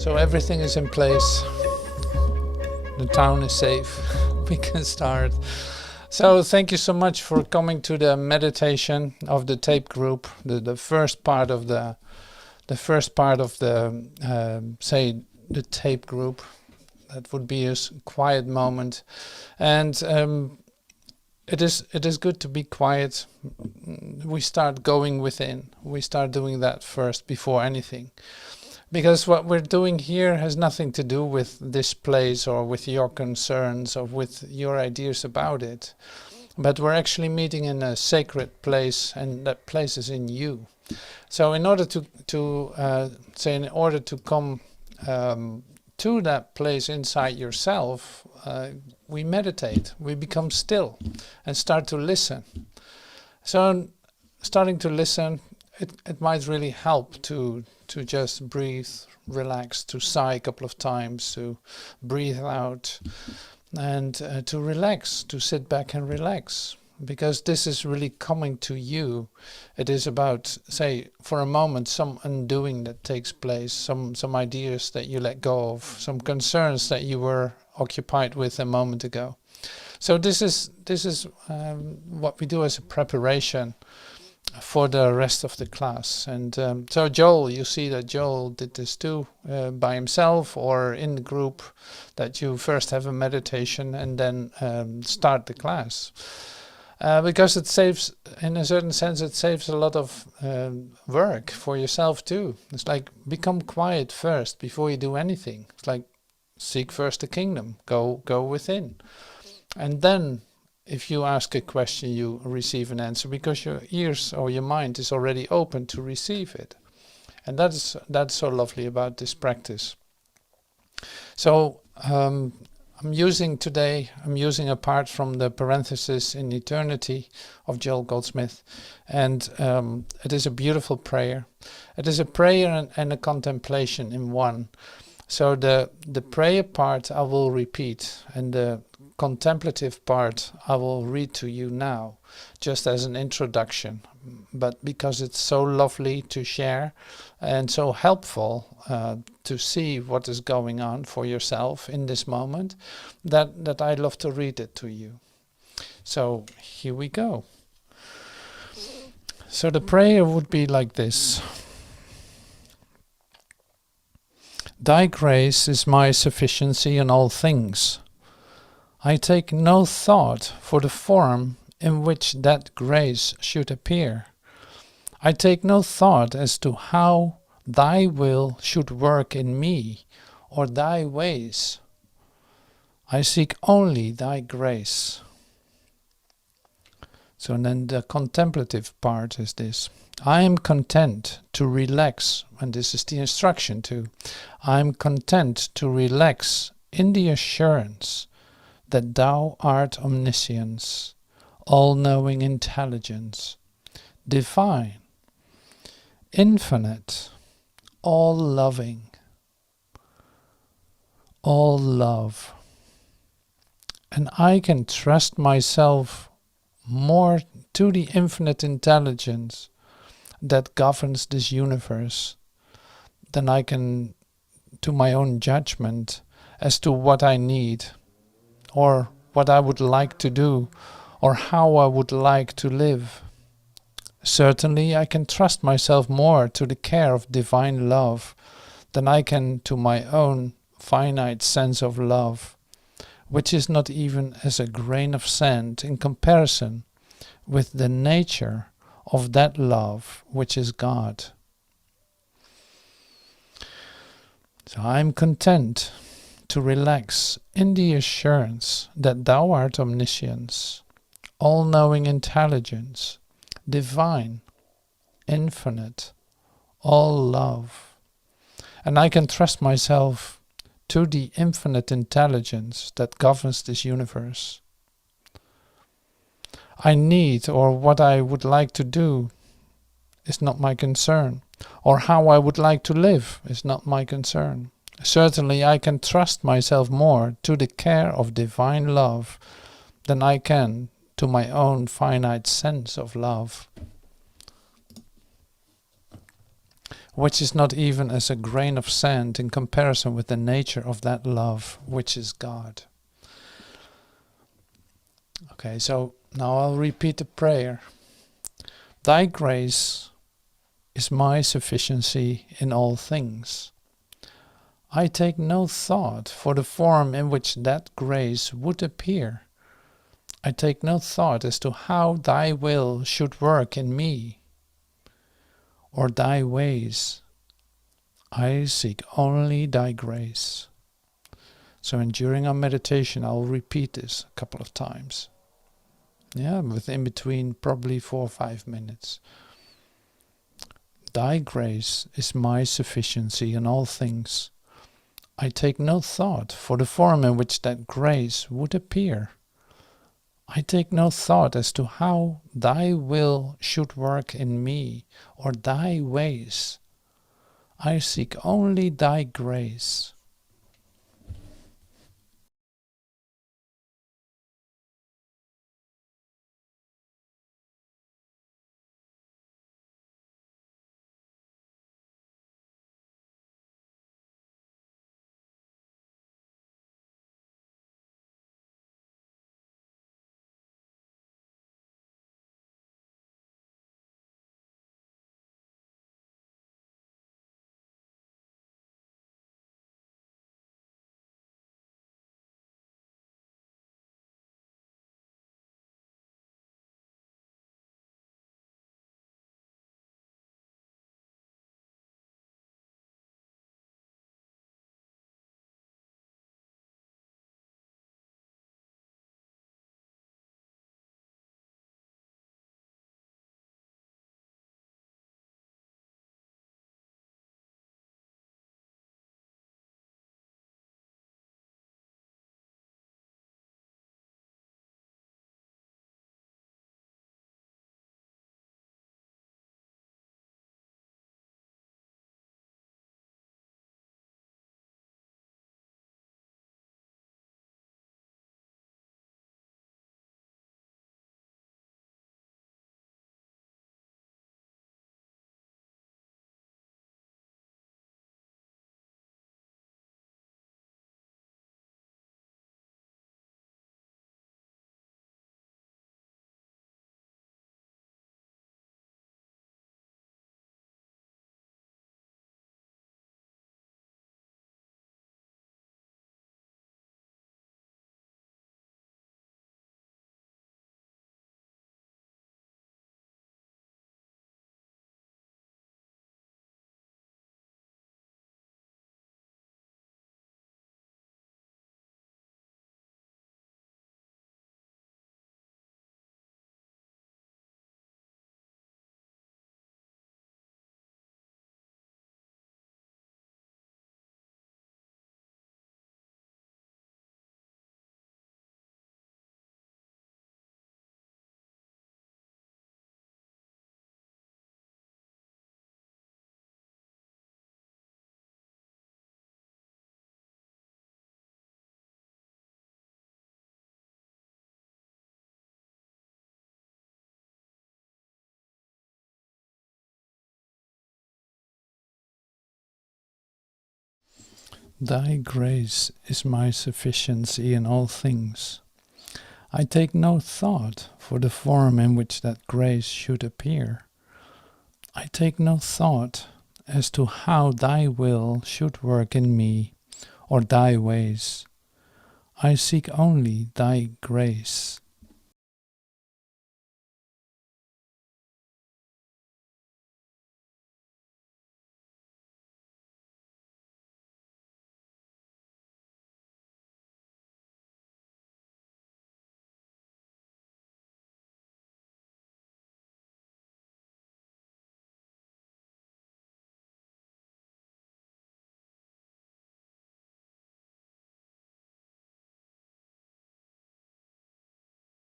So everything is in place. The town is safe. We can start. So thank you so much for coming to the meditation of the tape group. The first part of the say the tape group. That would be a quiet moment, and it is good to be quiet. We start going within. We start doing that first before anything. Because what we're doing here has nothing to do with this place or with your concerns or with your ideas about it. But we're actually meeting in a sacred place, and that place is in you. So in order to come to that place inside yourself, we meditate, we become still and start to listen. So starting to listen, it might really help to just breathe, relax, to sigh a couple of times, to breathe out, and to relax, to sit back and relax. Because this is really coming to you. It is about, say, for a moment, some undoing that takes place, some ideas that you let go of, some concerns that you were occupied with a moment ago. So this is what we do as a preparation for the rest of the class. And so Joel, you see that Joel did this too, by himself or in the group, that you first have a meditation and then start the class. Because it saves, in a certain sense, it saves a lot of work for yourself too. It's like, become quiet first before you do anything. It's like, seek first the kingdom, go within. And then, if you ask a question, you receive an answer, because your ears or your mind is already open to receive it. And that's so lovely about this practice. So, I'm using apart from the Parenthesis in Eternity of Joel Goldsmith, and it is a beautiful prayer. It is a prayer and a contemplation in one. So the prayer part I will repeat, and the contemplative part I will read to you now, just as an introduction, but because it's so lovely to share and so helpful to see what is going on for yourself in this moment, that I'd love to read it to you. So here we go. So the prayer would be like this. Thy grace is my sufficiency in all things. I take no thought for the form in which that grace should appear. I take no thought as to how thy will should work in me, or thy ways. I seek only thy grace. So then the contemplative part is this. I am content to relax, and this is the instruction too. I am content to relax in the assurance that thou art omniscience, all-knowing intelligence, divine, infinite, all-loving, all love. And I can trust myself more to the infinite intelligence that governs this universe than I can to my own judgment as to what I need, or what I would like to do, or how I would like to live. Certainly I can trust myself more to the care of divine love than I can to my own finite sense of love, which is not even as a grain of sand in comparison with the nature of that love which is God. So I am content to relax in the assurance that thou art omniscience, all-knowing intelligence, divine, infinite, all love. And I can trust myself to the infinite intelligence that governs this universe. I need, or what I would like to do is not my concern, or how I would like to live is not my concern. Certainly I can trust myself more to the care of divine love than I can to my own finite sense of love. which is not even as a grain of sand in comparison with the nature of that love, which is God. Okay, so now I'll repeat the prayer. Thy grace is my sufficiency in all things. I take no thought for the form in which that grace would appear. I take no thought as to how thy will should work in me, or thy ways. I seek only thy grace. So during our meditation, I'll repeat this a couple of times. Yeah, within between probably 4 or 5 minutes. Thy grace is my sufficiency in all things. I take no thought for the form in which that grace would appear. I take no thought as to how thy will should work in me, or thy ways. I seek only thy grace. Thy grace is my sufficiency in all things. I take no thought for the form in which that grace should appear. I take no thought as to how thy will should work in me, or thy ways. I seek only thy grace.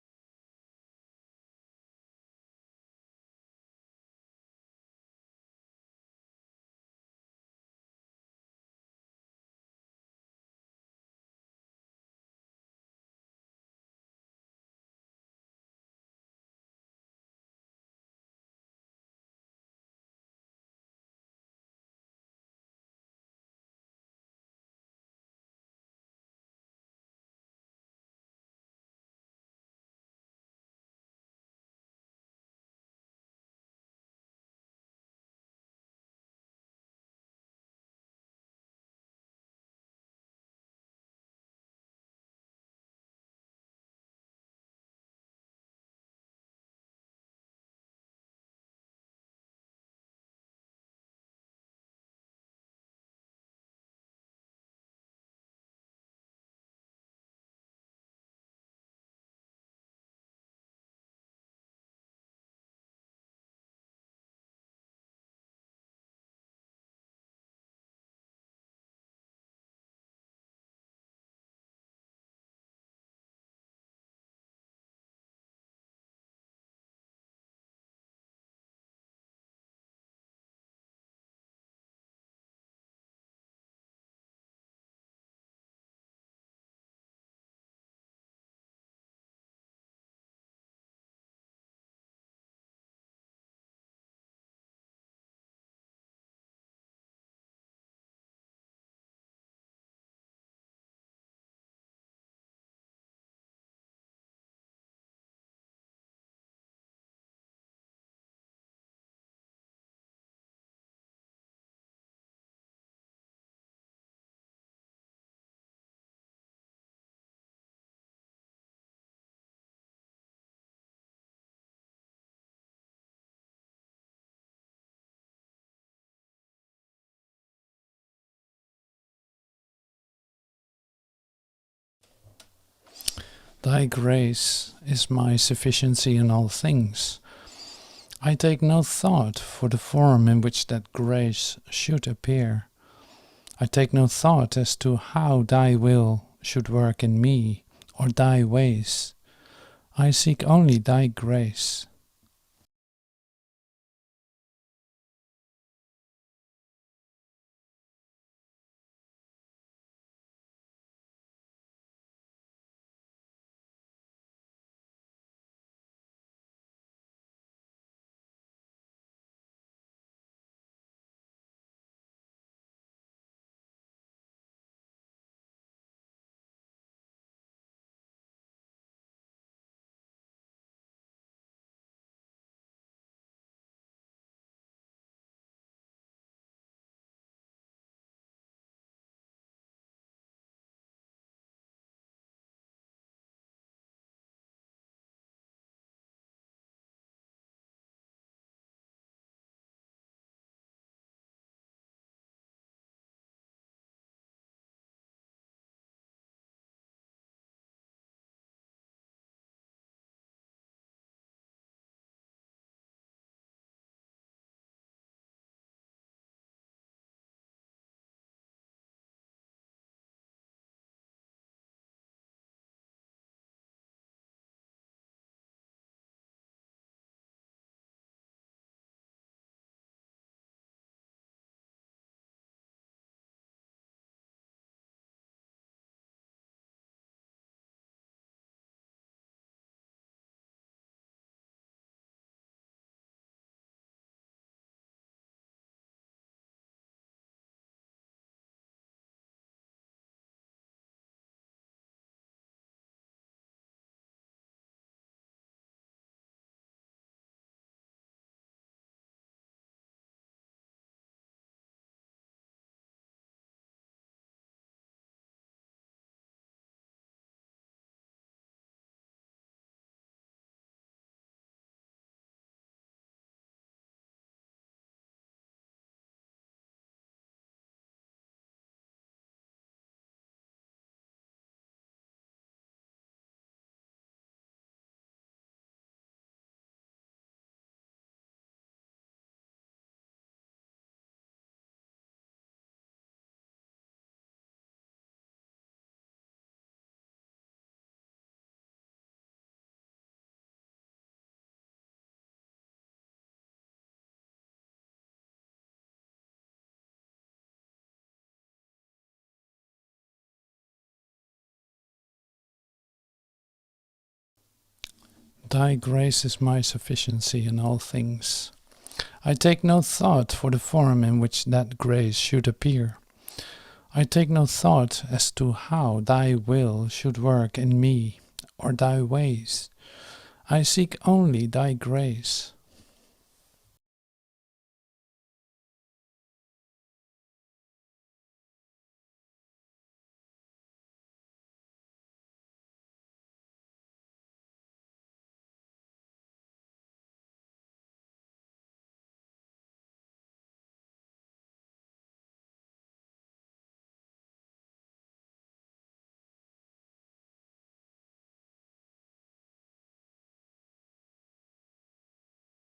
Thy grace is my sufficiency in all things. I take no thought for the form in which that grace should appear. I take no thought as to how thy will should work in me, or thy ways. I seek only thy grace. Thy grace is my sufficiency in all things. I take no thought for the form in which that grace should appear. I take no thought as to how thy will should work in me, or thy ways. I seek only thy grace.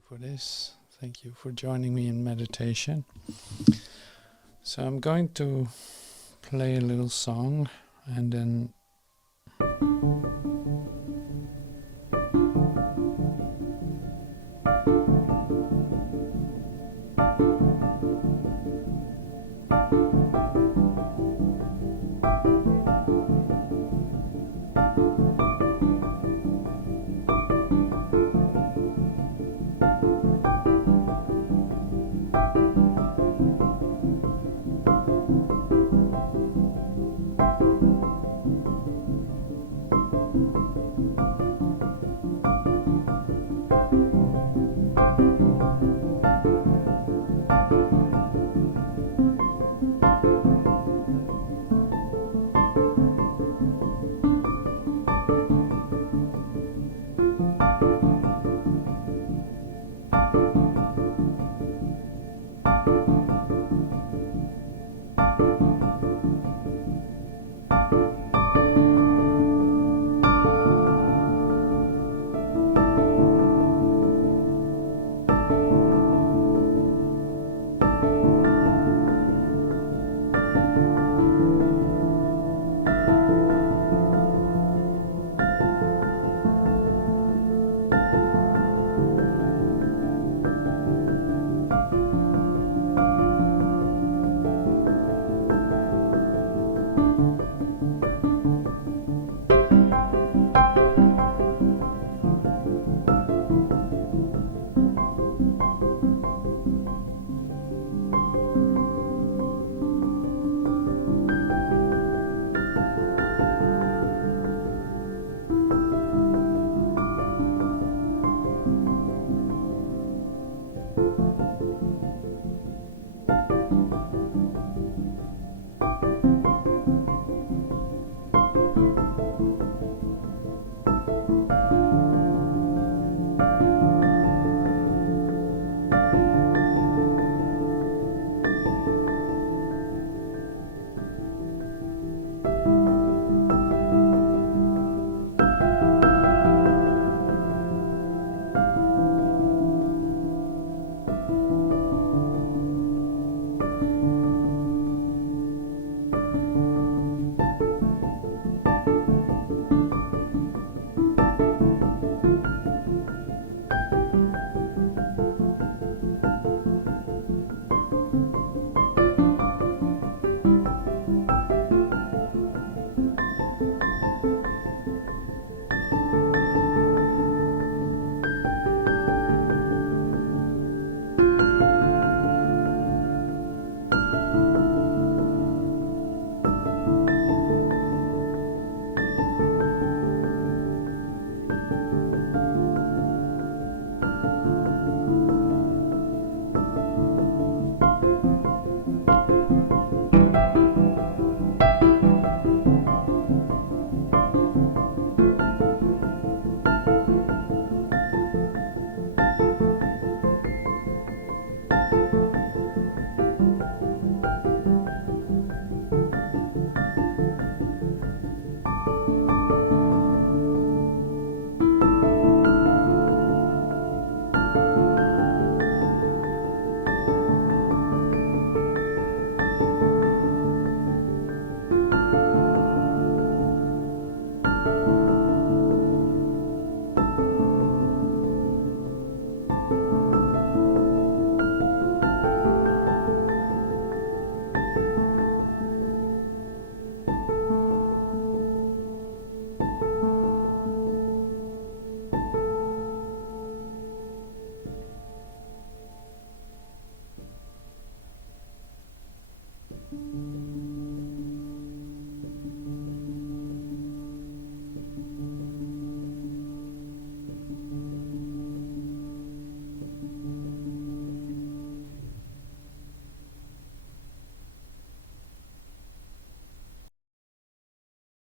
for this. Thank you for joining me in meditation. So I'm going to play a little song and then